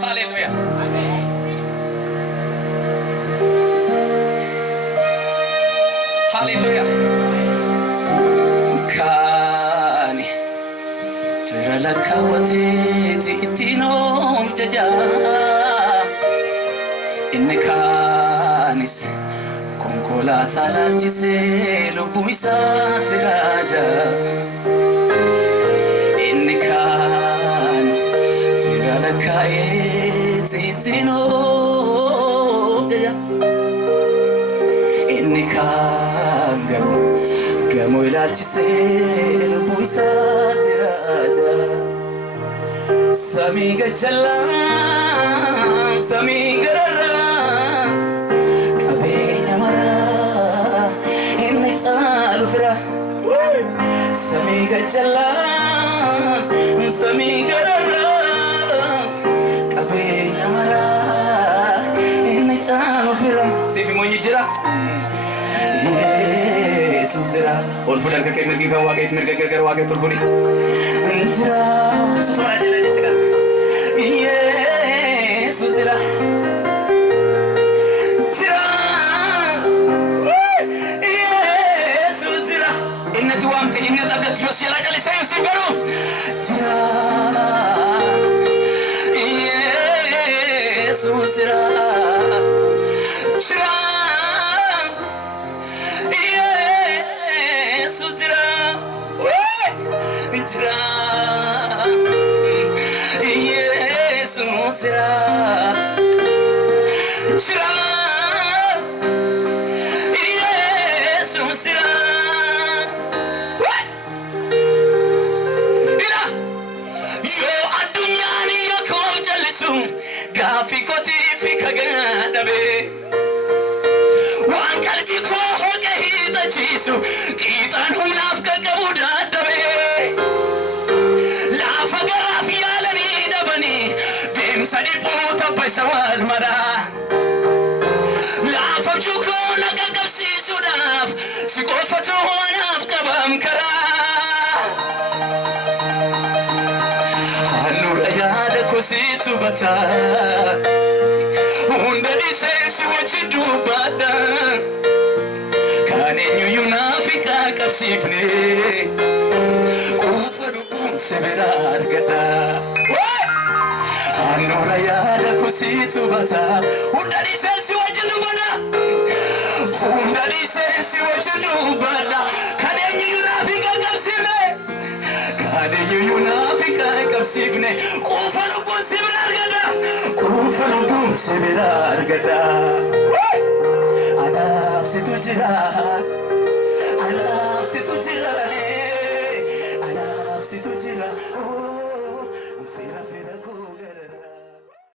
Hallelujah. Hallelujah. Kani firala kawate tinom jaja inni kanis konkola talalchise lubbu isa tiraja inni kan firala kae tinom jaja inni kan gamo ilalchise lubbu isa tiraja Samiga chala, samiga rara, kabenya mara, inni salufra. Samiga chala, samiga rara, kabenya mara, inni salufra. Sifi mwenye jira, Yesus jira. Olfudan kakek mergi kawaget mergi kakek waget olfudi. Jira, suara jira jira. Yesus jira, jira, Yesus jira. Inna tuamte inna tabat Yosela kali saya sibaru. Jira, Yesus jira, jira, Yesus jira, jira. Sira, sira, Yesus sira. Ila, yo adunya ni yo kau jalisu, gafi koti fika gadabe. Wan kalbi ko hoke hita jisu, kita humnaf kakabuda dabe. La fagarafi alani dabani. Sadi puta paisawad mara La fabjuko nagagabsi sudaf Sikot fatuhanaf kabam kara Hanura yada kusitu bata Hunda disensi wachidu bada Kane nyu yunafika kapsifne Kufa dubum seberar gada Hanura yada kusitu bata Hunda disensi wachidu bada Hunda disensi wachidu bada Kane nyu yunafika kapsifne Kane nyu yunafika kapsifne Kufa dubum seberar gada Kufa dubum seberar gada Anaf situ jira Anaf situ jira Anaf situ jira